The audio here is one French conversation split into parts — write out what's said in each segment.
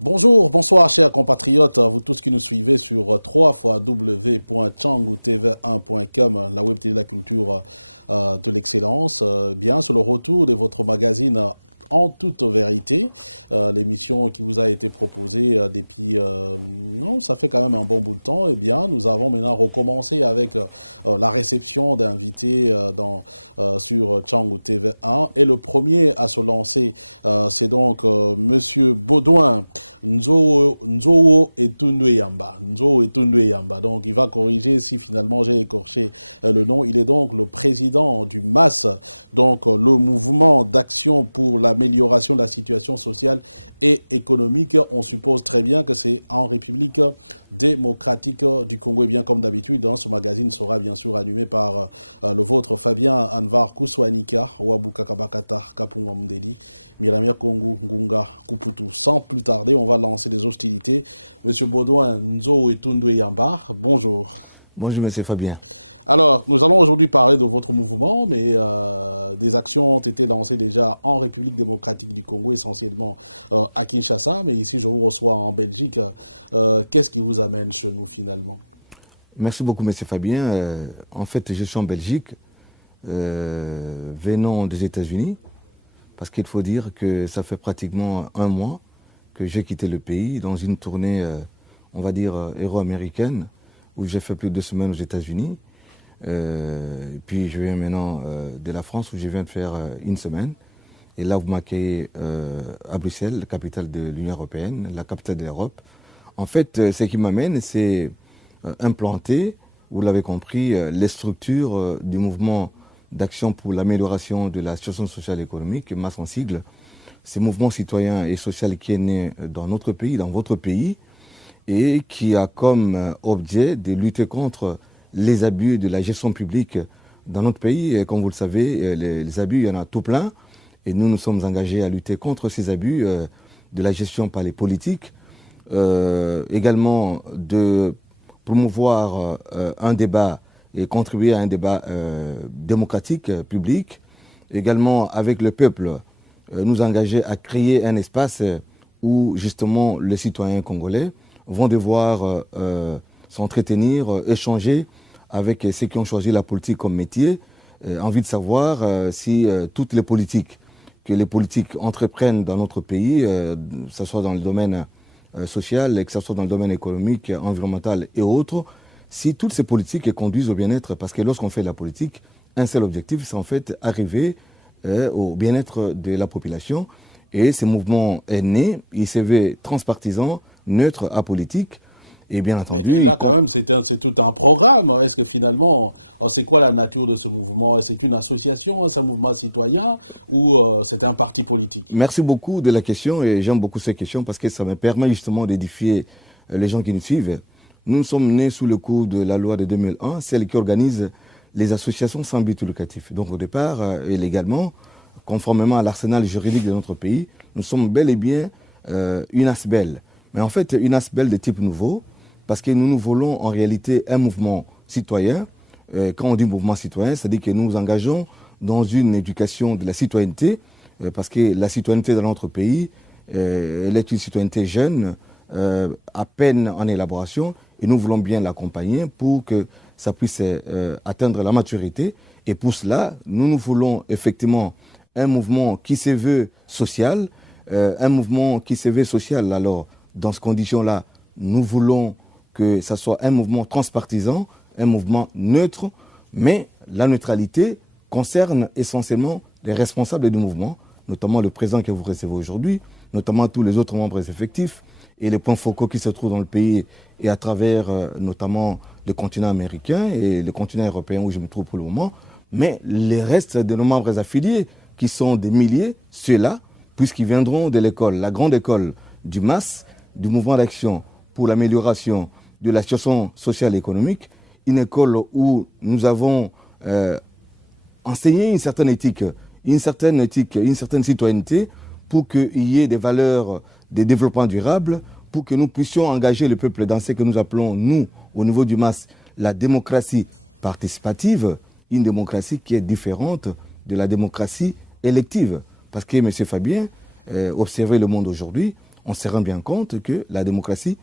Bonjour, bonsoir chers compatriotes, vous tous qui nous suivez sur www.changoutv1.com, la web télé de la culture de l'excellence. Bien, c'est le retour de votre magazine en toute vérité, l'émission qui vous a été proposée depuis, non, ça fait quand même un bon bout de temps. Eh bien, nous avons maintenant recommencé avec la réception d'invités sur Tchangou TV1. Et le premier à se lancer, c'est donc Monsieur Baudouin Nzo Etunde Yamba. Nzo Etunde Yamba. Donc, il va corriger si finalement j'ai écorché le nom. Il est donc le président du MAS, donc le mouvement d'action pour l'amélioration de la situation sociale et économique. On suppose très bien que c'est en République démocratique du Congo. Et bien comme d'habitude, hein, ce magazine sera bien sûr animé par le vôtre Fabien Anvar Kouswanika, Wabuka Kabakata, Kapungwa Mdedi, Miramia Kongo, Ngunga, Kuputu. Sans plus tarder, on va lancer les hostilités. Monsieur Baudouin Nzo Etunde Yamba, bonjour. Bonjour, monsieur Fabien. Alors, nous allons aujourd'hui parler de votre mouvement, mais des actions ont été lancées déjà en République démocratique du Congo, essentiellement à Kinshasa, mais ici je vous reçois en Belgique. Qu'est-ce qui vous amène chez nous finalement? Merci beaucoup, monsieur Fabien. En fait, je suis en Belgique, venant des États-Unis, parce qu'il faut dire que ça fait pratiquement un mois que j'ai quitté le pays dans une tournée, on va dire, héros-américaine, où j'ai fait plus de 2 semaines aux États-Unis. Puis je viens maintenant de la France, où je viens de faire 1 semaine. Et là, vous m'accueillez à Bruxelles, la capitale de l'Union européenne, la capitale de l'Europe. En fait, ce qui m'amène, c'est implanter, vous l'avez compris, les structures du mouvement d'action pour l'amélioration de la situation sociale et économique, MAS en sigle. Ce mouvement citoyen et social qui est né dans notre pays, dans votre pays, et qui a comme objet de lutter contre les abus de la gestion publique dans notre pays. Et comme vous le savez, les abus, il y en a tout plein. Et nous, nous sommes engagés à lutter contre ces abus de la gestion par les politiques. Également de promouvoir un débat et contribuer à un débat démocratique, public. Également avec le peuple, nous engager à créer un espace où justement les citoyens congolais vont devoir s'entretenir, échanger avec ceux qui ont choisi la politique comme métier, envie de savoir si toutes les politiques que les politiques entreprennent dans notre pays, que ce soit dans le domaine social, que ce soit dans le domaine économique, environnemental et autres, si toutes ces politiques conduisent au bien-être, parce que lorsqu'on fait de la politique, un seul objectif, c'est en fait arriver au bien-être de la population. Et ce mouvement est né, il s'est vu transpartisan, neutre, apolitique. Et bien entendu... Et là, quand même, c'est tout un programme. Est-ce que finalement, c'est quoi la nature de ce mouvement? C'est une association, c'est un mouvement citoyen ou c'est un parti politique? Merci beaucoup de la question et j'aime beaucoup ces questions parce que ça me permet justement d'édifier les gens qui nous suivent. Nous sommes nés sous le coup de la loi de 2001, celle qui organise les associations sans but lucratif. Donc au départ, et légalement, conformément à l'arsenal juridique de notre pays, nous sommes bel et bien une ASBEL. Mais en fait, une ASBEL de type nouveau, parce que nous voulons en réalité un mouvement citoyen. Quand on dit mouvement citoyen, c'est-à-dire que nous nous engageons dans une éducation de la citoyenneté, parce que la citoyenneté dans notre pays, elle est une citoyenneté jeune, à peine en élaboration, et nous voulons bien l'accompagner pour que ça puisse atteindre la maturité. Et pour cela, nous voulons effectivement un mouvement qui se veut social, Alors, dans ces conditions-là, nous voulons que ça soit un mouvement transpartisan, un mouvement neutre, mais la neutralité concerne essentiellement les responsables du mouvement, notamment le président que vous recevez aujourd'hui, notamment tous les autres membres effectifs et les points focaux qui se trouvent dans le pays et à travers notamment le continent américain et le continent européen où je me trouve pour le moment, mais les restes de nos membres affiliés qui sont des milliers, ceux-là, puisqu'ils viendront de l'école, la grande école du MAS, du mouvement d'action pour l'amélioration de la situation sociale et économique, une école où nous avons enseigné une certaine éthique, une certaine citoyenneté pour qu'il y ait des valeurs de développement durable, pour que nous puissions engager le peuple dans ce que nous appelons, nous, au niveau du MAS, la démocratie participative, une démocratie qui est différente de la démocratie élective. Parce que, M. Fabien, observez le monde aujourd'hui, on se rend bien compte que la démocratie,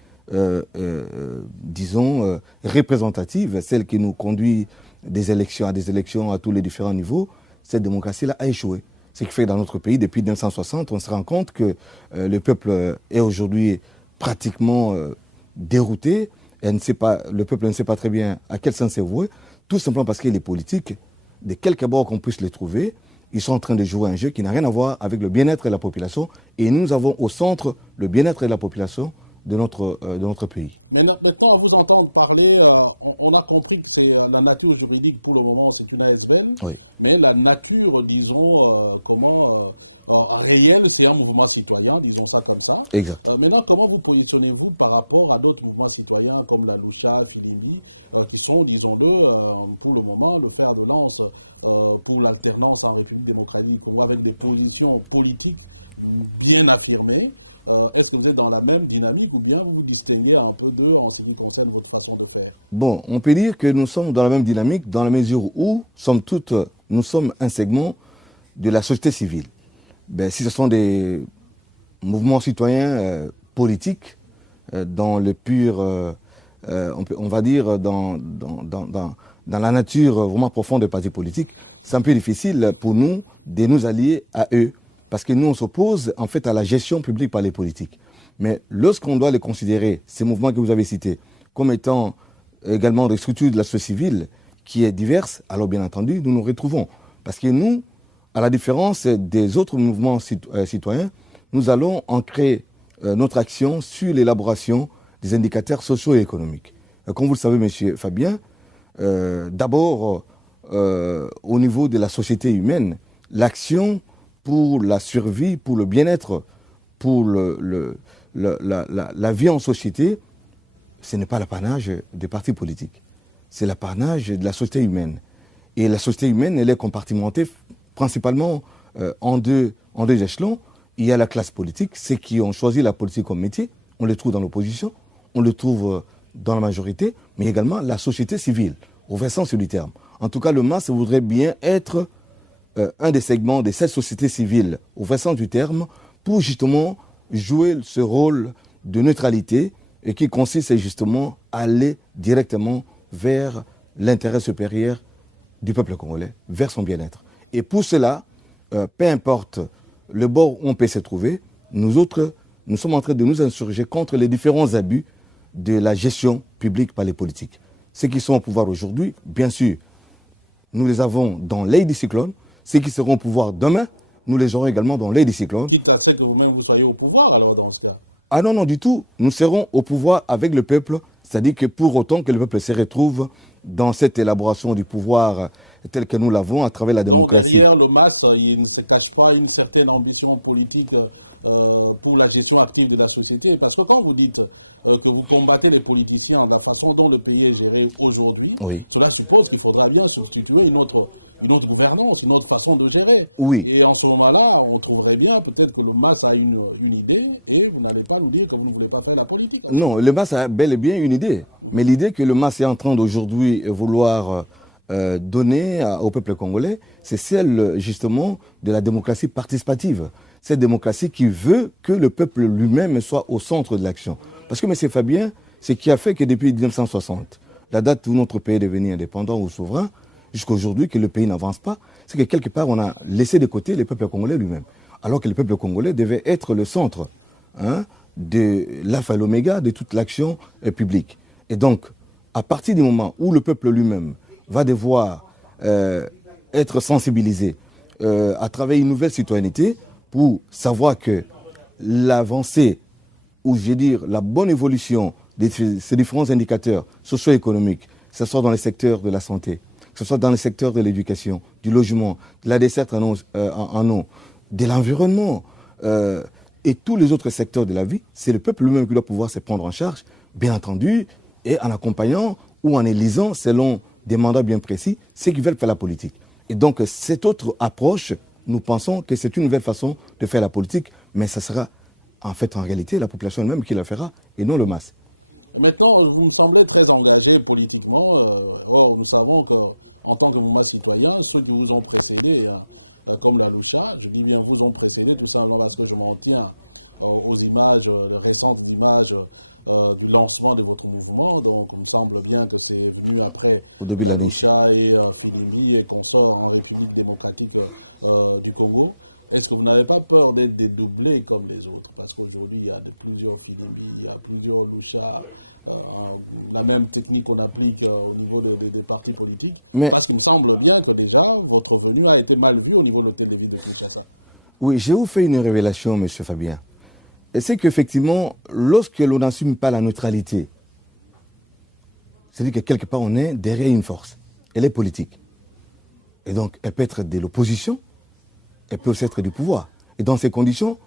disons, représentative, celle qui nous conduit à des élections à tous les différents niveaux, cette démocratie-là a échoué. Ce qui fait que dans notre pays, depuis 1960, on se rend compte que le peuple est aujourd'hui pratiquement dérouté. Le peuple ne sait pas très bien à quel sens c'est voué, tout simplement parce que les politiques, de quelque bord qu'on puisse les trouver, ils sont en train de jouer un jeu qui n'a rien à voir avec le bien-être de la population. Et nous avons au centre le bien-être de la population de notre pays. Maintenant, à vous entendre parler, on a compris que c'est la nature juridique, pour le moment, c'est une ASBL, Oui. mais la nature, disons, réelle, c'est un mouvement citoyen, disons ça comme ça. Exact. Maintenant, comment vous positionnez-vous par rapport à d'autres mouvements citoyens comme la Lucha, Filimbi, qui sont, disons-le, pour le moment, le fer de lance pour l'alternance en République démocratique du Congo, avec des positions politiques bien affirmées. Est-ce que vous êtes dans la même dynamique ou bien vous vous distinguez un peu d'eux en ce qui concerne votre façon de faire? Bon, on peut dire que nous sommes dans la même dynamique dans la mesure où nous sommes un segment de la société civile. Ben, si ce sont des mouvements citoyens politiques, dans le pur, on va dire, dans la nature vraiment profonde des partis politiques, c'est un peu difficile pour nous de nous allier à eux. Parce que nous, on s'oppose en fait à la gestion publique par les politiques. Mais lorsqu'on doit les considérer, ces mouvements que vous avez cités, comme étant également des structures de la société civile qui est diverse, alors bien entendu, nous nous retrouvons. Parce que nous, à la différence des autres mouvements citoyens, nous allons ancrer notre action sur l'élaboration des indicateurs sociaux et économiques. Comme vous le savez, monsieur Fabien, d'abord, au niveau de la société humaine, l'action pour la survie, pour le bien-être, pour la vie en société, ce n'est pas l'apanage des partis politiques. C'est l'apanage de la société humaine. Et la société humaine, elle est compartimentée principalement en deux échelons. Il y a la classe politique, ceux qui ont choisi la politique comme métier. On les trouve dans l'opposition, on les trouve dans la majorité, mais également la société civile, au vrai sens du terme. En tout cas, le MAS voudrait bien être un des segments de cette société civile, au vrai sens du terme, pour justement jouer ce rôle de neutralité et qui consiste justement à aller directement vers l'intérêt supérieur du peuple congolais, vers son bien-être. Et pour cela, peu importe le bord où on peut se trouver, nous autres, nous sommes en train de nous insurger contre les différents abus de la gestion publique par les politiques. Ceux qui sont au pouvoir aujourd'hui, bien sûr, nous les avons dans l'œil du cyclone. Ceux qui seront au pouvoir demain, nous les aurons également dans l'œil du cyclone. Quitte à ce que vous-même vous soyez au pouvoir, alors, dans ce cas? Ah non, non, du tout. Nous serons au pouvoir avec le peuple, c'est-à-dire que pour autant que le peuple se retrouve dans cette élaboration du pouvoir tel que nous l'avons à travers la démocratie. Donc derrière le MAS, il ne se cache pas une certaine ambition politique pour la gestion active de la société. Parce que quand vous dites que vous combattez les politiciens de la façon dont le pays est géré aujourd'hui, oui, cela suppose qu'il faudra bien substituer une autre gouvernance, une autre façon de gérer. Oui. Et en ce moment-là, on trouverait bien peut-être que le MAS a une idée et vous n'allez pas nous dire que vous ne voulez pas faire la politique. Non, le MAS a bel et bien une idée. Mais l'idée que le MAS est en train d'aujourd'hui vouloir donner au peuple congolais, c'est celle justement de la démocratie participative. Cette démocratie qui veut que le peuple lui-même soit au centre de l'action. Parce que, M. Fabien, ce qui a fait que depuis 1960, la date où notre pays est devenu indépendant ou souverain, jusqu'à aujourd'hui que le pays n'avance pas, c'est que quelque part on a laissé de côté le peuple congolais lui-même. Alors que le peuple congolais devait être le centre de l'alpha et l'oméga de toute l'action publique. Et donc, à partir du moment où le peuple lui-même va devoir être sensibilisé à travers une nouvelle citoyenneté pour savoir que l'avancée, ou je veux dire la bonne évolution de ces différents indicateurs socio-économiques, que ce soit dans les secteurs de la santé, que ce soit dans les secteurs de l'éducation, du logement, de la desserte en eau, de l'environnement et tous les autres secteurs de la vie, c'est le peuple lui-même qui doit pouvoir se prendre en charge, bien entendu, et en accompagnant ou en élisant selon des mandats bien précis, ceux qui veulent faire la politique. Et donc, cette autre approche, nous pensons que c'est une nouvelle façon de faire la politique, mais ça sera en réalité, la population elle-même qui la fera, et non le MAS. Et maintenant, vous me semblez très engagé politiquement. Or, nous savons qu'en tant que mouvement citoyen, ceux qui vous ont précédé, comme la Lucha, je dis bien vous ont précédé, tout simplement parce que je m'en tiens aux images, les récentes images du lancement de votre mouvement. Donc, il me semble bien que c'est venu après la Lucha et Filimbi et consorts en République démocratique du Congo. Est-ce que vous n'avez pas peur d'être dédoublé comme les autres? Parce qu'aujourd'hui, il y a plusieurs Filimbi, il y a plusieurs Lucha, la même technique qu'on applique au niveau des partis politiques. Mais parce qu'il me semble bien que déjà, votre venue a été mal vue au niveau de l'hôtel de ville de Kinshasa. Oui, je vous fais une révélation, M. Fabien. Et c'est qu'effectivement, lorsque l'on n'assume pas la neutralité, c'est-à-dire que quelque part on est derrière une force, elle est politique. Et donc, elle peut être de l'opposition, elle peut aussi être du pouvoir. Et dans ces conditions,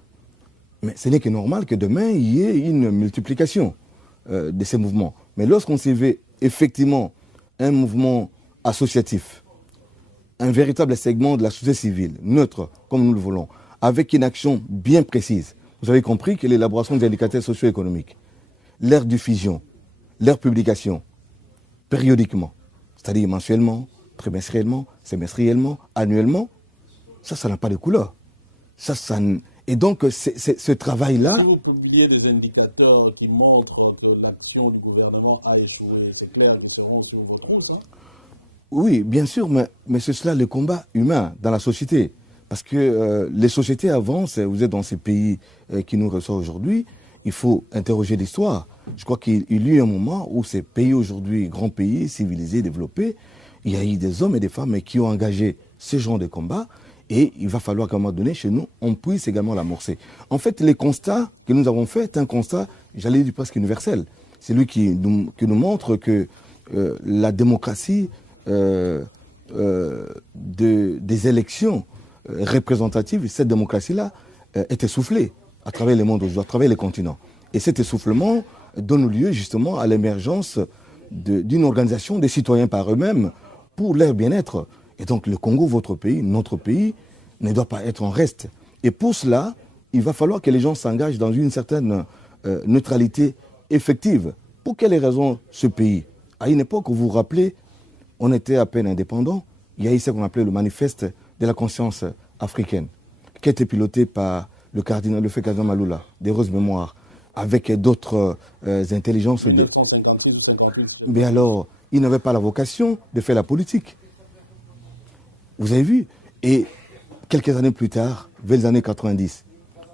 mais ce n'est que normal que demain, il y ait une multiplication de ces mouvements. Mais lorsqu'on s'éveille effectivement un mouvement associatif, un véritable segment de la société civile, neutre, comme nous le voulons, avec une action bien précise, vous avez compris que l'élaboration des indicateurs socio-économiques, leur diffusion, leur publication, périodiquement, c'est-à-dire mensuellement, trimestriellement, semestriellement, annuellement, ça n'a pas de couleur. Et donc, ce travail-là... Si vous publiez des indicateurs qui montrent que l'action du gouvernement a échoué, c'est clair qu'ils seront sur votre route, hein? Oui, bien sûr, mais c'est cela le combat humain dans la société. Parce que les sociétés avancent, vous êtes dans ces pays qui nous reçoivent aujourd'hui, il faut interroger l'histoire. Je crois qu'il y a eu un moment où ces pays aujourd'hui, grands pays, civilisés, développés, il y a eu des hommes et des femmes qui ont engagé ce genre de combat, et il va falloir qu'à un moment donné, chez nous, on puisse également l'amorcer. En fait, les constats que nous avons faits, c'est un constat, j'allais dire presque universel. C'est lui qui nous montre que la démocratie des élections représentatives, cette démocratie-là est essoufflée à travers le monde aujourd'hui, à travers les continents. Et cet essoufflement donne lieu justement à l'émergence d'une organisation des citoyens par eux-mêmes pour leur bien-être. Et donc le Congo, votre pays, notre pays, ne doit pas être en reste. Et pour cela, il va falloir que les gens s'engagent dans une certaine neutralité effective. Pour quelles raisons ce pays? À une époque, vous vous rappelez, on était à peine indépendant. Il y a eu ce qu'on appelait le manifeste de la conscience africaine, qui a été piloté par le feu cardinal Maloula, d'heureuse mémoire, avec d'autres intelligences. 1956 ou 58, si je ne m'abuse. Mais alors, il n'avait pas la vocation de faire la politique. Vous avez vu? Et quelques années plus tard, vers les années 90,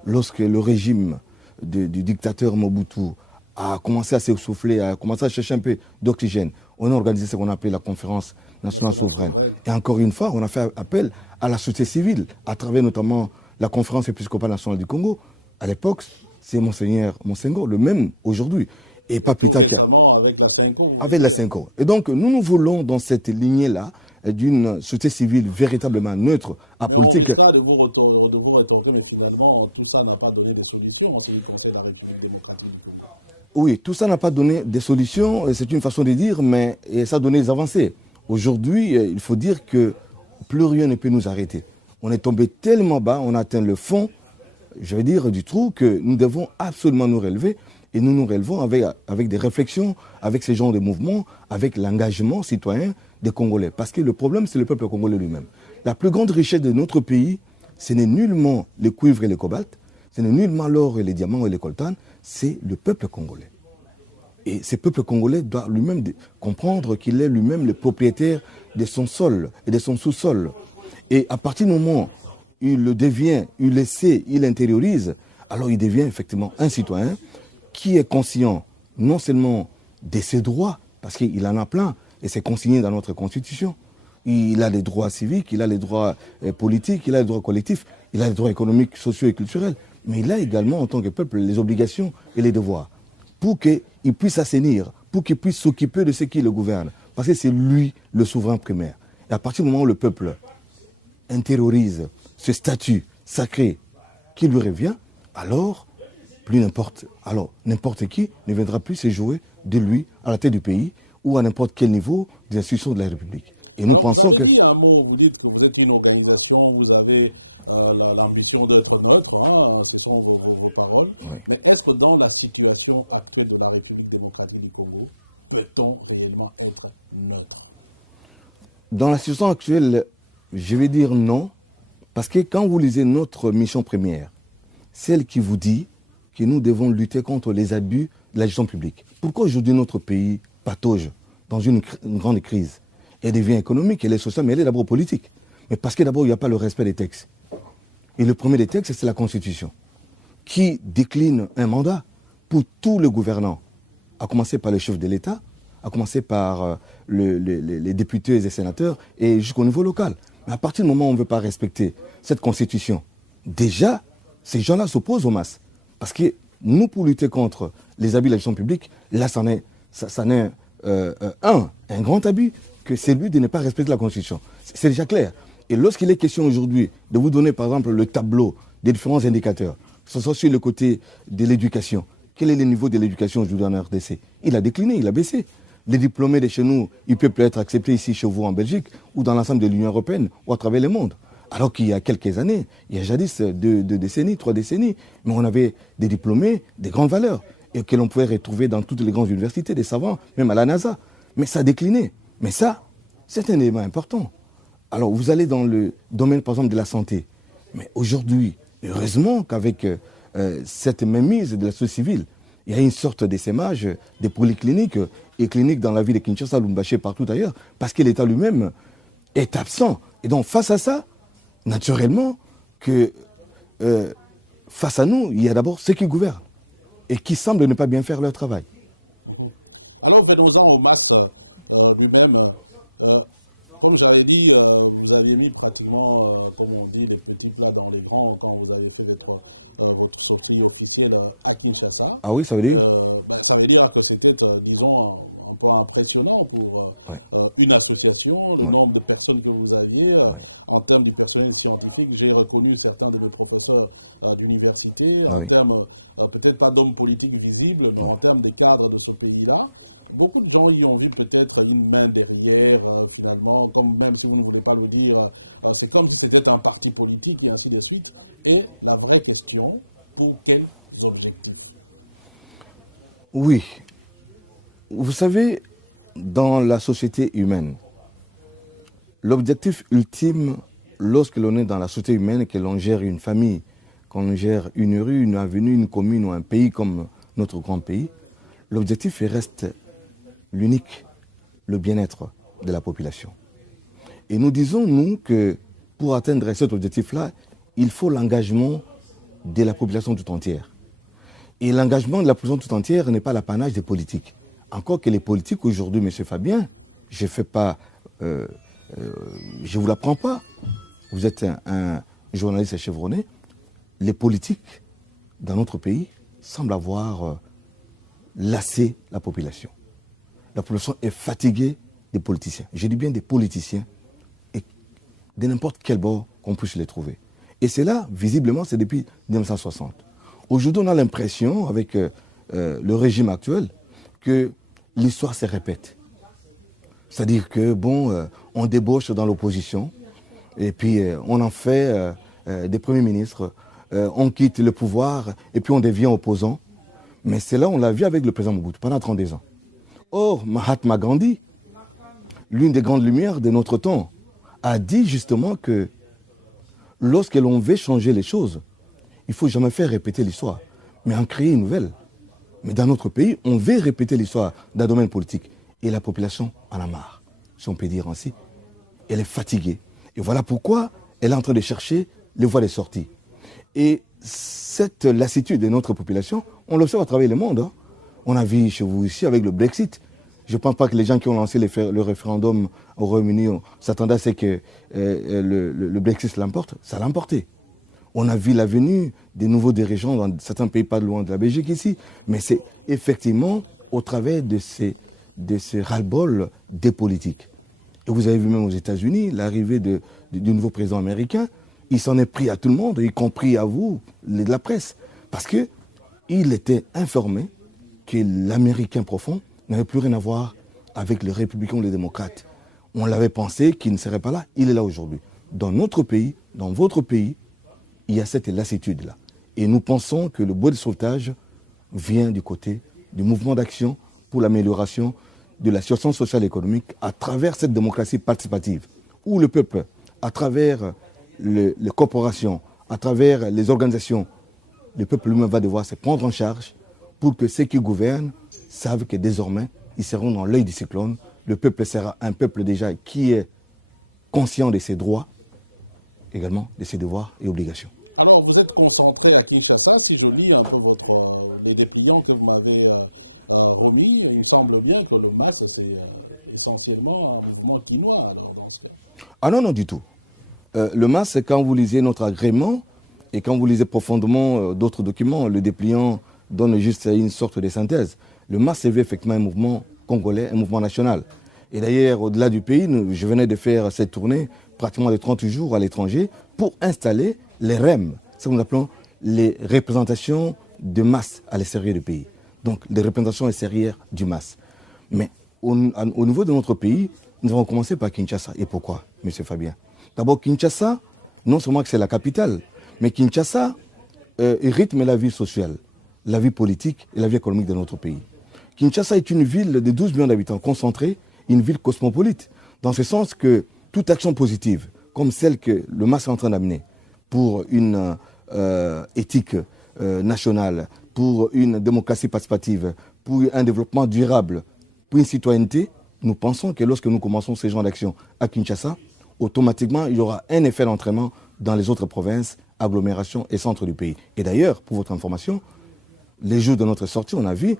lorsque le régime du dictateur Mobutu a commencé à s'essouffler, a commencé à chercher un peu d'oxygène, on a organisé ce qu'on appelle la conférence nationale souveraine. Et encore une fois, on a fait appel à la société civile, à travers notamment la conférence épiscopale nationale du Congo. À l'époque, c'est Monseigneur Monsengo, le même aujourd'hui. Et pas tout récemment avec la CENCO, avec la CENCO. Et donc, nous voulons dans cette lignée-là d'une société civile véritablement neutre. Mais on risquera de vous rétorquer, mais finalement, tout ça n'a pas donné des solutions en ce qui concerne la République démocratique du Congo. Oui, tout ça n'a pas donné des solutions, c'est une façon de dire, mais ça a donné des avancées. Aujourd'hui, il faut dire que plus rien ne peut nous arrêter. On est tombé tellement bas, on a atteint le fond, je veux dire, du trou, que nous devons absolument nous relever. Et nous nous relevons avec des réflexions, avec ce genre de mouvements, avec l'engagement citoyen des Congolais. Parce que le problème, c'est le peuple congolais lui-même. La plus grande richesse de notre pays, ce n'est nullement le cuivre et le cobalt, ce n'est nullement l'or et les diamants et les coltan, c'est le peuple congolais. Et ce peuple congolais doit lui-même comprendre qu'il est lui-même le propriétaire de son sol et de son sous-sol. Et à partir du moment où il le devient, il le sait, il l'intériorise, alors il devient effectivement un citoyen qui est conscient non seulement de ses droits, parce qu'il en a plein, et c'est consigné dans notre Constitution. Il a les droits civiques, il a les droits politiques, il a les droits collectifs, il a les droits économiques, sociaux et culturels, mais il a également en tant que peuple les obligations et les devoirs, pour qu'il puisse assainir, pour qu'il puisse s'occuper de ce qui le gouverne, parce que c'est lui le souverain primaire. Et à partir du moment où le peuple intériorise ce statut sacré qui lui revient, alors n'importe qui ne viendra plus se jouer de lui à la tête du pays ou à n'importe quel niveau des institutions de la République. Alors vous avez dit un mot, vous dites que vous êtes une organisation, vous avez l'ambition d'être neutre, hein, ce sont vos paroles. Ouais. Mais est-ce que dans la situation actuelle de la République démocratique du Congo, peut-on réellement être neutre? Dans la situation actuelle, je vais dire non, parce que quand vous lisez notre mission première, celle qui vous dit que nous devons lutter contre les abus de la gestion publique. Pourquoi aujourd'hui notre pays patauge dans une grande crise? Elle devient économique, elle est sociale, mais elle est d'abord politique. Mais parce que d'abord, il n'y a pas le respect des textes. Et le premier des textes, c'est la Constitution, qui décline un mandat pour tous les gouvernants, à commencer par le chef de l'État, à commencer par les députés et les sénateurs, et jusqu'au niveau local. Mais à partir du moment où on ne veut pas respecter cette Constitution, déjà, ces gens-là s'opposent aux masses. Parce que nous, pour lutter contre les abus de la gestion publique, là, ça n'est un grand abus, que c'est lui de ne pas respecter la Constitution. C'est déjà clair. Et lorsqu'il est question aujourd'hui de vous donner, par exemple, le tableau des différents indicateurs, que ce soit sur le côté de l'éducation, quel est le niveau de l'éducation aujourd'hui en RDC? Il a décliné, il a baissé. Les diplômés de chez nous, ils peuvent être acceptés ici chez vous en Belgique ou dans l'ensemble de l'Union européenne ou à travers le monde. Alors qu'il y a quelques années, il y a jadis 2 décennies, 3 décennies, mais on avait des diplômés de grandes valeurs et que l'on pouvait retrouver dans toutes les grandes universités, des savants, même à la NASA. Mais ça a décliné. Mais ça, c'est un élément important. Alors vous allez dans le domaine, par exemple, de la santé. Mais aujourd'hui, heureusement qu'avec cette mainmise de la société civile, il y a une sorte d'essaimage des polycliniques et cliniques dans la ville de Kinshasa, Lubumbashi, partout ailleurs, parce que l'État lui-même est absent. Et donc face à ça, naturellement, que face à nous, il y a d'abord ceux qui gouvernent et qui semblent ne pas bien faire leur travail. Alors venons-en au MAS lui-même. Comme j'avais dit, vous aviez mis pratiquement, comme on dit, les petits plats dans les grands quand vous avez fait votre sortie officielle à Kinshasa. Ah oui, ça veut dire ça veut dire que c'était, disons, un peu impressionnant pour une association, le nombre de personnes que vous aviez. En termes du personnel scientifique, j'ai reconnu certains de mes professeurs d'université, en termes, peut-être pas d'hommes politiques visibles, mais en termes des cadres de ce pays-là. Beaucoup de gens y ont vu peut-être une main derrière, finalement, comme même si vous ne voulez pas le dire, c'est comme si c'était un parti politique et ainsi de suite. Et la vraie question, pour quels objectifs? Oui. Vous savez, dans la société humaine, l'objectif ultime, lorsque l'on est dans la société humaine, que l'on gère une famille, qu'on gère une rue, une avenue, une commune ou un pays comme notre grand pays, l'objectif reste l'unique, le bien-être de la population. Et nous disons, nous, que pour atteindre cet objectif-là, il faut l'engagement de la population tout entière. Et l'engagement de la population tout entière n'est pas l'apanage des politiques. Encore que les politiques, aujourd'hui, M. Fabien, je ne vous l'apprends pas. Vous êtes un journaliste chevronné. Les politiques, dans notre pays, semblent avoir lassé la population. La population est fatiguée des politiciens. Je dis bien des politiciens, et de n'importe quel bord qu'on puisse les trouver. Et c'est là, visiblement, c'est depuis 1960. Aujourd'hui, on a l'impression, avec le régime actuel, que l'histoire se répète. C'est-à-dire que, bon, on débauche dans l'opposition, et puis on en fait des premiers ministres, on quitte le pouvoir, et puis on devient opposant. Mais c'est là, on l'a vu avec le président Mobutu pendant 32 ans. Or, Mahatma Gandhi, l'une des grandes lumières de notre temps, a dit justement que lorsque l'on veut changer les choses, il ne faut jamais faire répéter l'histoire, mais en créer une nouvelle. Mais dans notre pays, on veut répéter l'histoire d'un domaine politique. Et la population en a marre, si on peut dire ainsi. Elle est fatiguée. Et voilà pourquoi elle est en train de chercher les voies de sortie. Et cette lassitude de notre population, on l'observe à travers le monde. Hein. On a vu chez vous ici avec le Brexit. Je ne pense pas que les gens qui ont lancé le référendum au Royaume-Uni s'attendaient à ce que le Brexit l'emporte. Ça l'a emporté. On a vu la venue des nouveaux dirigeants dans certains pays pas loin de la Belgique ici. Mais c'est effectivement au travers de ce ras-le-bol des politiques. Et vous avez vu même aux États-Unis l'arrivée du nouveau président américain. Il s'en est pris à tout le monde, y compris à vous, de la presse. Parce qu'il était informé que l'Américain profond n'avait plus rien à voir avec les républicains ou les démocrates. On l'avait pensé qu'il ne serait pas là, il est là aujourd'hui. Dans notre pays, dans votre pays, il y a cette lassitude-là. Et nous pensons que le bois de sauvetage vient du côté du mouvement d'action pour l'amélioration de la situation sociale et économique à travers cette démocratie participative, où le peuple, à travers les corporations, à travers les organisations le peuple lui-même va devoir se prendre en charge pour que ceux qui gouvernent savent que désormais, ils seront dans l'œil du cyclone. Le peuple sera un peuple déjà qui est conscient de ses droits, également de ses devoirs et obligations. Alors, vous êtes concentré à Kinshasa. Si je lis un peu les dépliants que vous m'avez remis, il me semble bien que le MAS, c'est essentiellement un mouvement quinois, alors, dans ce cas. Ah non, non, du tout. Le MAS, c'est quand vous lisez notre agrément et quand vous lisez profondément d'autres documents, le dépliant donne juste une sorte de synthèse. Le MAS, c'est effectivement un mouvement congolais, un mouvement national. Et d'ailleurs, au-delà du pays, je venais de faire cette tournée, pratiquement de 30 jours à l'étranger, pour installer les REM, ce que nous appelons les représentations de masse à l'extérieur du pays. Donc, les représentations extérieures du MAS. Mais au niveau de notre pays, nous avons commencé par Kinshasa. Et pourquoi, M. Fabien? D'abord, Kinshasa, non seulement que c'est la capitale, mais Kinshasa rythme la vie sociale, la vie politique et la vie économique de notre pays. Kinshasa est une ville de 12 millions d'habitants concentrée, une ville cosmopolite, dans ce sens que toute action positive, comme celle que le MAS est en train d'amener, pour une éthique nationale, pour une démocratie participative, pour un développement durable, pour une citoyenneté, nous pensons que lorsque nous commençons ces genres d'action à Kinshasa, automatiquement, il y aura un effet d'entraînement dans les autres provinces, agglomérations et centres du pays. Et d'ailleurs, pour votre information, les jours de notre sortie, on a vu,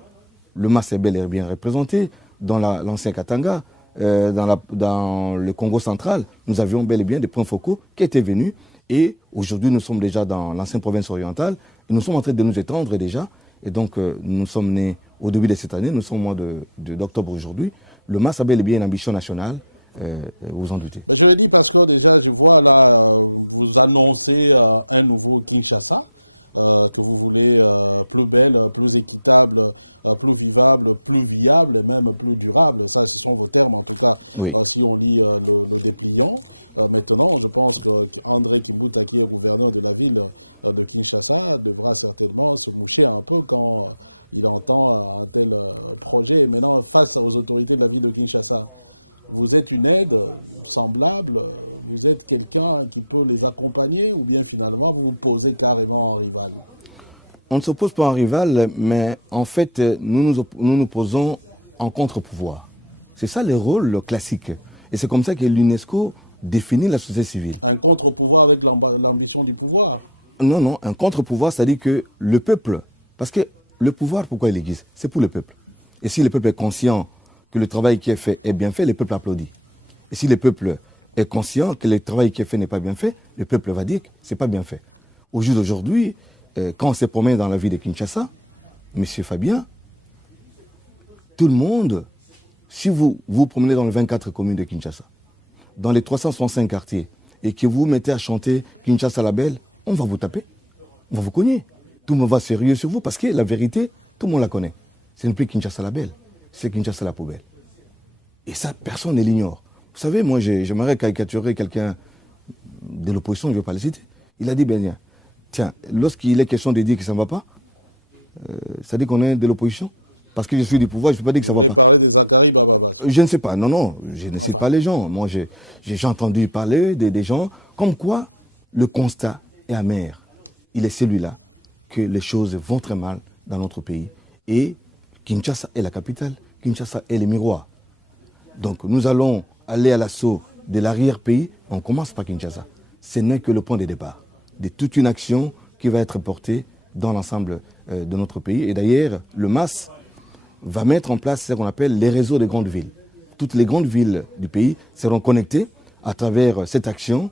le MAS est bel et bien représenté dans l'ancien Katanga, dans le Congo central. Nous avions bel et bien des points focaux qui étaient venus. Et aujourd'hui, nous sommes déjà dans l'ancienne province orientale. Et nous sommes en train de nous étendre déjà. Et donc, nous sommes nés au début de cette année. Nous sommes au mois d'octobre aujourd'hui. Le MAS a bel et bien une ambition nationale. Vous en doutez. Ben, je le dis parce que déjà, je vois là, vous annoncez un nouveau Kinshasa. Que vous voulez plus belle, plus équitable, plus vivable, plus viable et même plus durable. Ça, ce sont vos termes, en tout cas, oui. Si on lit le dépliant. Maintenant, je pense qu'André Kimbuta, qui est gouverneur de la ville de Kinshasa, devra certainement se moucher un peu quand il entend un tel projet. Maintenant, face aux autorités de la ville de Kinshasa, vous êtes une aide semblable, vous êtes quelqu'un qui peut les accompagner ou bien finalement vous vous posez carrément en rival? On ne s'oppose pas en rival, mais en fait nous nous posons en contre-pouvoir. C'est ça le rôle classique. Et c'est comme ça que l'UNESCO définit la société civile. Un contre-pouvoir avec l'ambition du pouvoir? Non, non, un contre-pouvoir, c'est-à-dire que le peuple, parce que le pouvoir, pourquoi il existe? C'est pour le peuple. Et si le peuple est conscient que le travail qui est fait est bien fait, le peuple applaudit. Et si le peuple est conscient que le travail qui est fait n'est pas bien fait, le peuple va dire que ce n'est pas bien fait. Au jour d'aujourd'hui, quand on se promène dans la ville de Kinshasa, M. Fabien, tout le monde, si vous vous promenez dans les 24 communes de Kinshasa, dans les 365 quartiers, et que vous vous mettez à chanter Kinshasa la belle, on va vous taper, on va vous cogner. Tout le monde va sérieux sur vous parce que la vérité, tout le monde la connaît. Ce n'est plus Kinshasa la belle, c'est Kinshasa la poubelle. Et ça, personne ne l'ignore. Vous savez, moi, j'aimerais caricaturer quelqu'un de l'opposition, je ne vais pas le citer. Il a dit, ben, tiens, lorsqu'il est question de dire que ça ne va pas, ça dit qu'on est de l'opposition. Parce que je suis du pouvoir, je ne peux pas dire que ça va pas. Vous voulez parler de Zachary Bababas? Je ne sais pas, non, non, je ne sais pas les gens. Moi, j'ai entendu parler des gens comme quoi le constat est amer. Il est celui-là que les choses vont très mal dans notre pays. Et Kinshasa est la capitale, Kinshasa est le miroir. Donc nous allons aller à l'assaut de l'arrière-pays, on commence par Kinshasa. Ce n'est que le point de départ de toute une action qui va être portée dans l'ensemble de notre pays. Et d'ailleurs, le MAS va mettre en place ce qu'on appelle les réseaux des grandes villes. Toutes les grandes villes du pays seront connectées à travers cette action,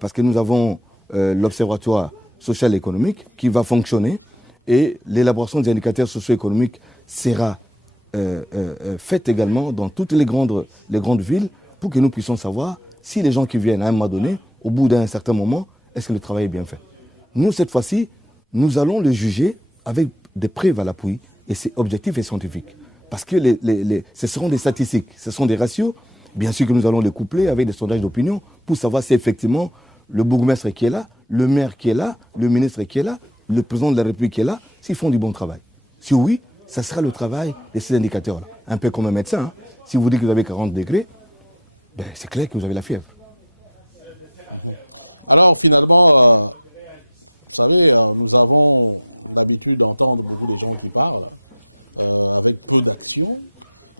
parce que nous avons l'Observatoire social et économique qui va fonctionner et l'élaboration des indicateurs socio-économiques sera faite également dans toutes les grandes villes pour que nous puissions savoir si les gens qui viennent à un moment donné, au bout d'un certain moment, est-ce que le travail est bien fait. Nous, cette fois-ci, nous allons le juger avec des preuves à l'appui et c'est objectif et scientifique. Parce que ce seront des statistiques, ce sont des ratios. Bien sûr que nous allons les coupler avec des sondages d'opinion pour savoir si effectivement le bourgmestre qui est là, le maire qui est là, le ministre qui est là, le président de la République qui est là, s'ils font du bon travail. Si oui, ça sera le travail de ces indicateurs-là. Un peu comme un médecin. Hein. Si vous dites que vous avez 40 degrés, ben, c'est clair que vous avez la fièvre. Alors finalement, vous savez, nous avons l'habitude d'entendre beaucoup de gens qui parlent, avec peu d'action.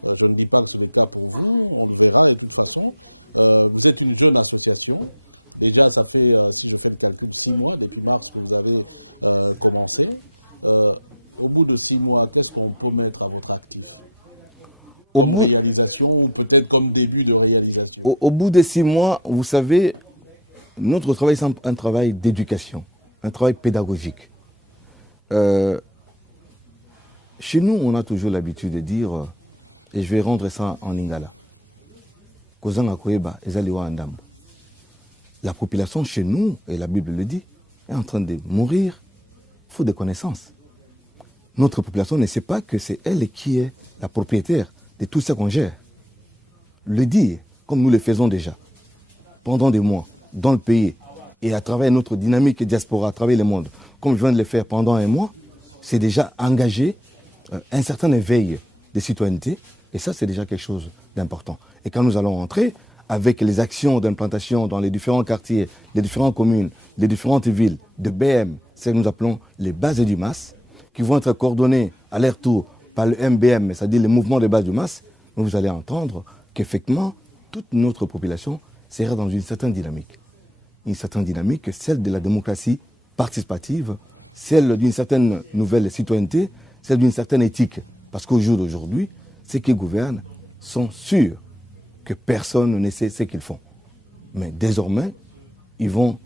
Je ne dis pas que c'est le cas pour vous, on le verra de toute façon. Vous êtes une jeune association. Déjà, ça fait, si je fais le calcul, 6 mois, depuis mars que vous avez commencé. Au bout de 6 mois, qu'est-ce qu'on peut mettre à votre actif comme réalisation ou peut-être comme début de réalisation? Au bout de 6 mois, vous savez, notre travail, c'est un travail d'éducation, un travail pédagogique. Chez nous, on a toujours l'habitude de dire, et je vais rendre ça en lingala, la population chez nous, et la Bible le dit, est en train de mourir faute de connaissances. Notre population ne sait pas que c'est elle qui est la propriétaire de tout ça qu'on gère. Le dire, comme nous le faisons déjà, pendant des mois, dans le pays, et à travers notre dynamique diaspora, à travers le monde, comme je viens de le faire pendant un mois, c'est déjà engager un certain éveil de citoyenneté, et ça c'est déjà quelque chose d'important. Et quand nous allons entrer avec les actions d'implantation dans les différents quartiers, les différentes communes, les différentes villes de BM, c'est ce que nous appelons les bases du MAS, qui vont être coordonnées à leur tour par le MBM, c'est-à-dire les mouvements de base du MAS, vous allez entendre qu'effectivement, toute notre population sera dans une certaine dynamique. Une certaine dynamique, celle de la démocratie participative, celle d'une certaine nouvelle citoyenneté, celle d'une certaine éthique. Parce qu'au jour d'aujourd'hui, ceux qui gouvernent sont sûrs que personne ne sait ce qu'ils font. Mais désormais, ils vont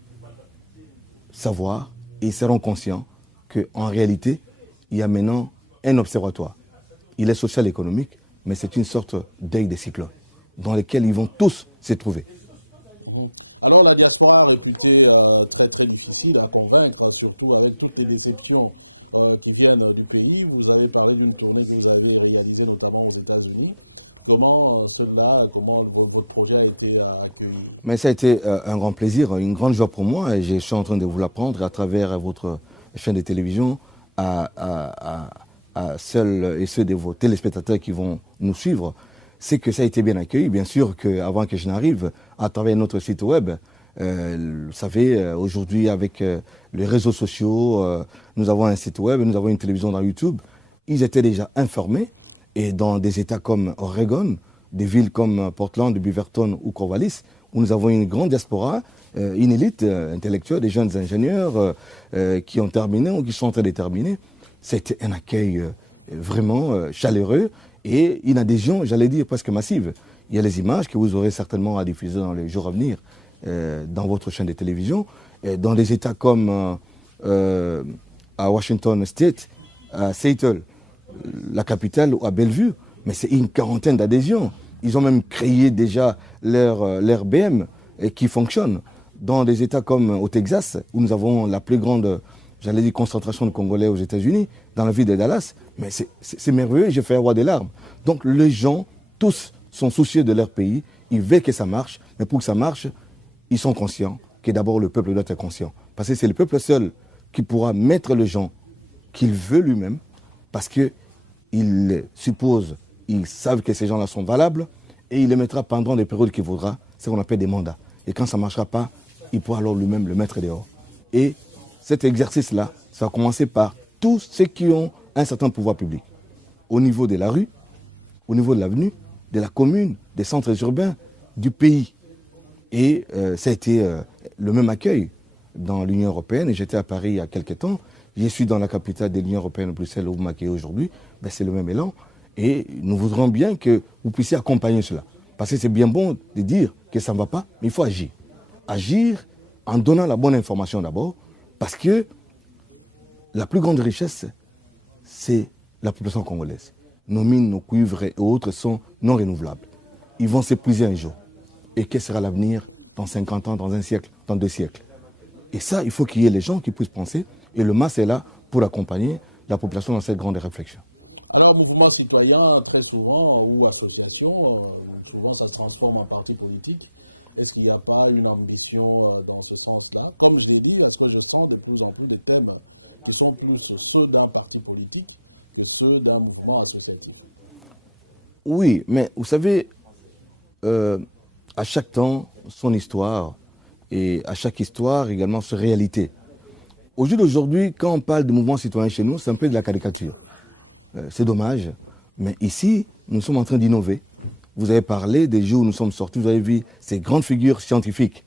savoir et ils seront conscients qu'en réalité, il y a maintenant un observatoire. Il est social-économique, mais c'est une sorte d'œil de cyclone dans lequel ils vont tous se trouver. Alors la diaspora réputée très très difficile à convaincre, surtout avec toutes les déceptions qui viennent du pays. Vous avez parlé d'une tournée que vous avez réalisée notamment aux États-Unis. Comment comment votre projet a été accueilli? Mais ça a été un grand plaisir, une grande joie pour moi, et je suis en train de vous l'apprendre à travers votre chaîne de télévision à celles et ceux de vos téléspectateurs qui vont nous suivre. C'est que ça a été bien accueilli. Bien sûr qu'avant que je n'arrive, à travers notre site web, vous savez, aujourd'hui avec les réseaux sociaux, nous avons un site web, nous avons une télévision dans YouTube. Ils étaient déjà informés, et dans des États comme Oregon, des villes comme Portland, Beaverton ou Corvallis, où nous avons une grande diaspora, une élite intellectuelle, des jeunes ingénieurs qui ont terminé ou qui sont en train de terminer. C'était un accueil vraiment chaleureux et une adhésion, j'allais dire, presque massive. Il y a les images que vous aurez certainement à diffuser dans les jours à venir dans votre chaîne de télévision. Et dans des États comme à Washington State, à Seattle, la capitale, ou à Bellevue, mais c'est une quarantaine d'adhésions. Ils ont même créé déjà leur BM qui fonctionne. Dans des États comme au Texas, où nous avons la plus grande, j'allais dire, concentration de Congolais aux États-Unis, dans la ville de Dallas, mais c'est merveilleux, j'ai fait avoir des larmes. Donc les gens, tous, sont soucieux de leur pays, ils veulent que ça marche, mais pour que ça marche, ils sont conscients que d'abord le peuple doit être conscient. Parce que c'est le peuple seul qui pourra mettre les gens qu'il veut lui-même, parce qu'il suppose, ils savent que ces gens-là sont valables, et il les mettra pendant des périodes qu'il voudra, c'est ce qu'on appelle des mandats. Et quand ça ne marchera pas, il pourra alors lui-même le mettre dehors. Et cet exercice-là, ça va commencer par tous ceux qui ont un certain pouvoir public. Au niveau de la rue, au niveau de l'avenue, de la commune, des centres urbains, du pays. Et ça a été le même accueil dans l'Union européenne. Et j'étais à Paris il y a quelques temps. Je suis dans la capitale de l'Union européenne, Bruxelles, où vous m'accueillez aujourd'hui. Ben, c'est le même élan. Et nous voudrons bien que vous puissiez accompagner cela. Parce que c'est bien bon de dire que ça ne va pas, mais il faut agir. Agir en donnant la bonne information d'abord, parce que la plus grande richesse, c'est la population congolaise. Nos mines, nos cuivres et autres sont non renouvelables. Ils vont s'épuiser un jour. Et quel sera l'avenir dans 50 ans, dans un siècle, dans 2 siècles? Et ça, il faut qu'il y ait les gens qui puissent penser. Et le MAS est là pour accompagner la population dans cette grande réflexion. Alors, mouvement citoyen, très souvent, ou association, souvent ça se transforme en parti politique. Est-ce qu'il n'y a pas une ambition dans ce sens-là? Comme je l'ai dit, parce que je sens de plus en plus des thèmes qui sont plus ceux d'un parti politique que ceux d'un mouvement associatif. Oui, mais vous savez, à chaque temps, son histoire, et à chaque histoire également, sa réalité. Au jour d'aujourd'hui, quand on parle de mouvement citoyen chez nous, c'est un peu de la caricature. C'est dommage, mais ici, nous sommes en train d'innover. Vous avez parlé des jours où nous sommes sortis, vous avez vu ces grandes figures scientifiques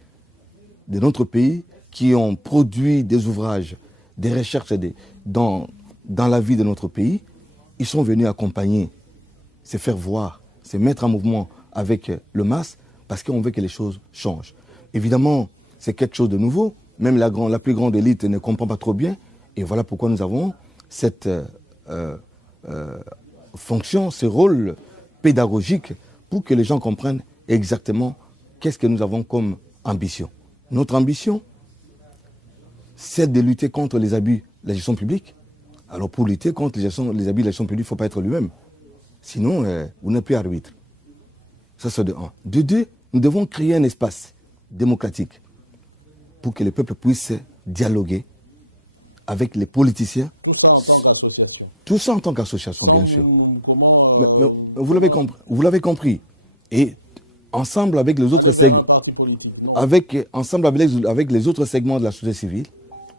de notre pays qui ont produit des ouvrages, des recherches dans la vie de notre pays. Ils sont venus accompagner, se faire voir, se mettre en mouvement avec le MAS parce qu'on veut que les choses changent. Évidemment, c'est quelque chose de nouveau. Même la plus grande élite ne comprend pas trop bien. Et voilà pourquoi nous avons cette fonction, ce rôle pédagogique pour que les gens comprennent exactement qu'est-ce que nous avons comme ambition. Notre ambition, c'est de lutter contre les abus de la gestion publique. Alors pour lutter contre les abus de la gestion publique, il ne faut pas être lui-même. Sinon, vous n'êtes plus arbitre. Ça, c'est de un. De deux, nous devons créer un espace démocratique pour que le peuple puisse dialoguer avec les politiciens. Tout ça en tant qu'association. Tout ça en tant qu'association. Sans comment... Vous l'avez compris. Et ensemble avec les autres... Aller vers un parti politique, non. Ensemble avec les autres segments de la société civile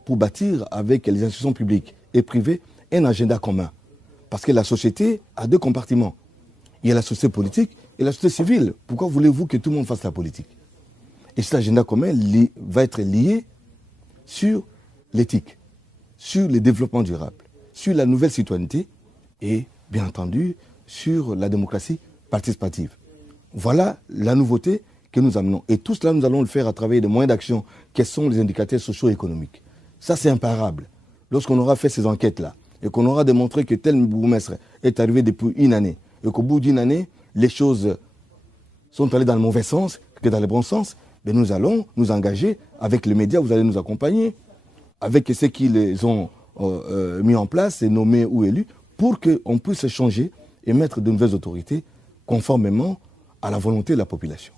pour bâtir avec les institutions publiques et privées un agenda commun. Parce que la société a deux compartiments. Il y a la société politique et la société civile. Pourquoi voulez-vous que tout le monde fasse la politique? Et cet agenda commun va être lié sur l'éthique, sur le développement durable, sur la nouvelle citoyenneté et, bien entendu, sur la démocratie participative. Voilà la nouveauté que nous amenons. Et tout cela, nous allons le faire à travers des moyens d'action. Quels sont les indicateurs socio-économiques? Ça, c'est imparable. Lorsqu'on aura fait ces enquêtes-là et qu'on aura démontré que tel bourgmestre est arrivé depuis une année et qu'au bout d'une année, les choses sont allées dans le mauvais sens que dans le bon sens, mais nous allons nous engager avec les médias, vous allez nous accompagner, avec ceux qui les ont mis en place, et nommés ou élus, pour qu'on puisse changer et mettre de nouvelles autorités conformément à la volonté de la population.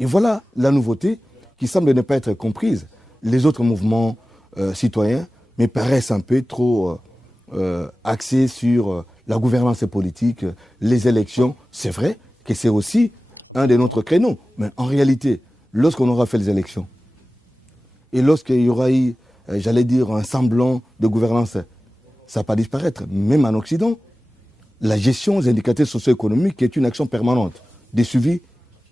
Et voilà la nouveauté qui semble ne pas être comprise. Les autres mouvements citoyens me paraissent un peu trop axés sur la gouvernance politique, les élections. C'est vrai que c'est aussi un de notre créneau, mais en réalité, lorsqu'on aura fait les élections, et lorsqu'il y aura eu, j'allais dire, un semblant de gouvernance, ça ne va pas disparaître. Même en Occident, la gestion des indicateurs socio-économiques est une action permanente, des suivis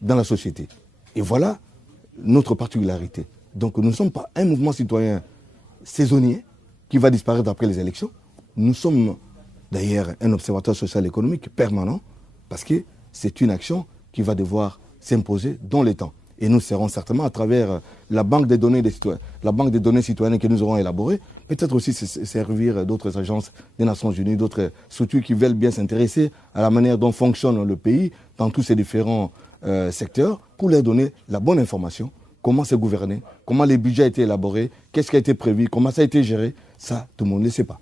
dans la société. Et voilà notre particularité. Donc nous ne sommes pas un mouvement citoyen saisonnier qui va disparaître après les élections. Nous sommes d'ailleurs un observatoire social-économique permanent parce que c'est une action qui va devoir s'imposer dans le temps. Et nous serons certainement à travers la banque des données des citoyens, la banque des données citoyennes que nous aurons élaborée, peut-être aussi servir d'autres agences des Nations Unies, d'autres structures qui veulent bien s'intéresser à la manière dont fonctionne le pays dans tous ces différents secteurs pour leur donner la bonne information, comment c'est gouverné, comment les budgets ont été élaborés, qu'est-ce qui a été prévu, comment ça a été géré, ça tout le monde ne sait pas.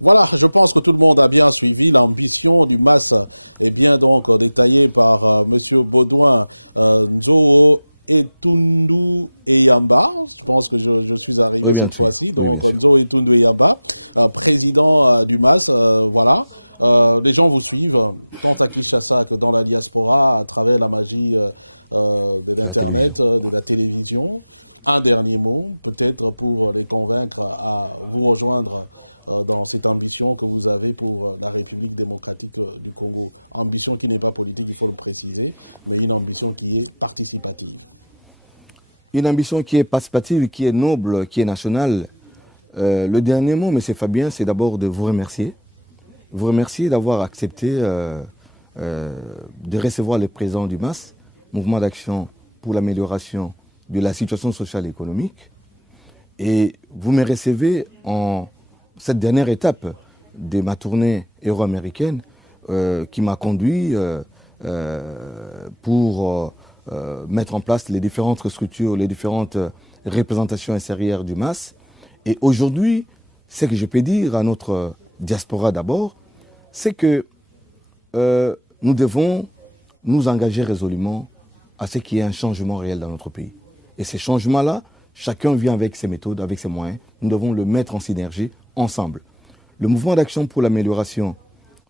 Voilà, je pense que tout le monde a bien suivi. L'ambition du MAS est bien donc détaillée par Monsieur Baudouin Nzo Etundu Eyamba. Je pense que je suis arrivé cette fois-ci. Donc Nzo Etundu Eyamba, président du MAS. Voilà. Les gens vous suivent, tant à Kinshasa que dans la diaspora, à travers la magie de l'Internet, de la télévision. Un dernier mot, peut-être pour les convaincre à vous rejoindre dans cette ambition que vous avez pour la République démocratique du Congo. Ambition qui n'est pas politique, il faut le préciser, mais une ambition qui est participative. Une ambition qui est participative, qui est noble, qui est nationale. Le dernier mot, M. Fabien, c'est d'abord de vous remercier. Vous remercier d'avoir accepté de recevoir les présents du MAS, Mouvement d'action pour l'amélioration de la situation sociale et économique. Et vous me recevez en cette dernière étape de ma tournée euro-américaine qui m'a conduit pour mettre en place les différentes structures, les différentes représentations extérieures du MAS. Et aujourd'hui, ce que je peux dire à notre diaspora d'abord, c'est que nous devons nous engager résolument à ce qu'il y ait un changement réel dans notre pays. Et ces changements-là, chacun vient avec ses méthodes, avec ses moyens. Nous devons le mettre en synergie ensemble. Le mouvement d'action pour l'amélioration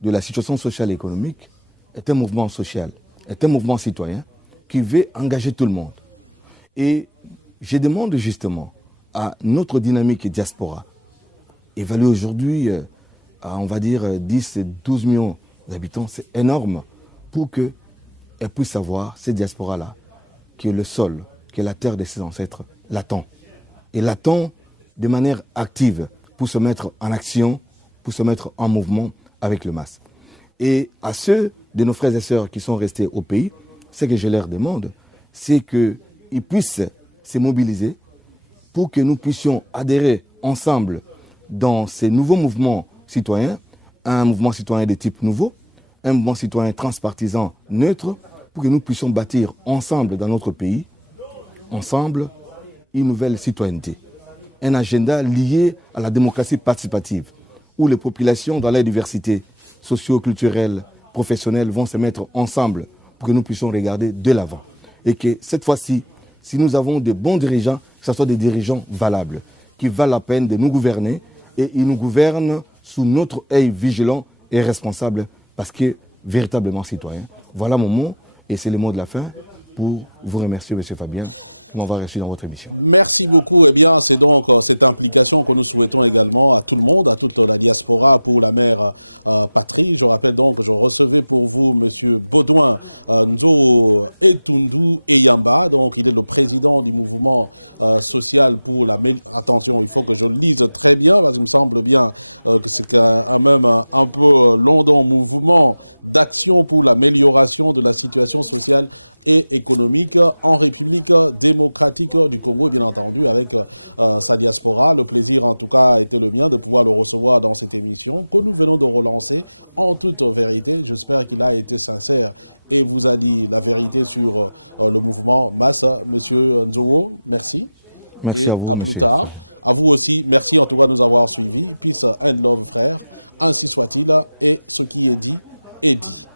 de la situation sociale et économique est un mouvement social, est un mouvement citoyen qui veut engager tout le monde. Et je demande justement à notre dynamique diaspora évaluée aujourd'hui à, on va dire, 10 et 12 millions d'habitants, c'est énorme pour qu'elle puisse savoir, cette diaspora-là, que le sol, que la terre de ses ancêtres l'attend. Et l'attend de manière active pour se mettre en action, pour se mettre en mouvement avec le MAS. Et à ceux de nos frères et sœurs qui sont restés au pays, ce que je leur demande, c'est qu'ils puissent se mobiliser pour que nous puissions adhérer ensemble dans ces nouveaux mouvements citoyens, un mouvement citoyen de type nouveau, un mouvement citoyen transpartisan neutre, pour que nous puissions bâtir ensemble dans notre pays, ensemble, une nouvelle citoyenneté. Un agenda lié à la démocratie participative, où les populations, dans leur diversité socio-culturelle, professionnelle, vont se mettre ensemble pour que nous puissions regarder de l'avant. Et que cette fois-ci, si nous avons de bons dirigeants, que ce soit des dirigeants valables, qui valent la peine de nous gouverner, et ils nous gouvernent sous notre œil vigilant et responsable, parce que véritablement citoyen. Voilà mon mot, et c'est le mot de la fin pour vous remercier, M. Fabien, pour m'avoir reçu dans votre émission. Merci beaucoup. Eh bien, c'est donc cette implication que nous souhaitons également à tout le monde, à toute la diaspora pour la mère patrie. Je rappelle donc que je recevais pour vous M. Baudouin Nzo Etundu Eyamba. Donc, il est le président du mouvement social pour la... Attention, il faut que je le lise très bien, parce qu'il me semble bien que c'est quand même un peu long dans mouvement d'action pour l'amélioration de la situation sociale et économique en République démocratique du Congo, bien entendu, avec sa diaspora. Le plaisir, en tout cas, a été le mien de pouvoir le recevoir dans cette émission que nous venons de relancer en toute vérité. J'espère qu'il a été sincère et vous a dit la vérité sur le mouvement MAS. Monsieur Nzo, merci. Merci et à vous, à plus tard. À vous aussi. Merci en tout cas de nous avoir suivis. Peace and love, frère. Ainsi soit-il. Et ce qui est dit, est dit.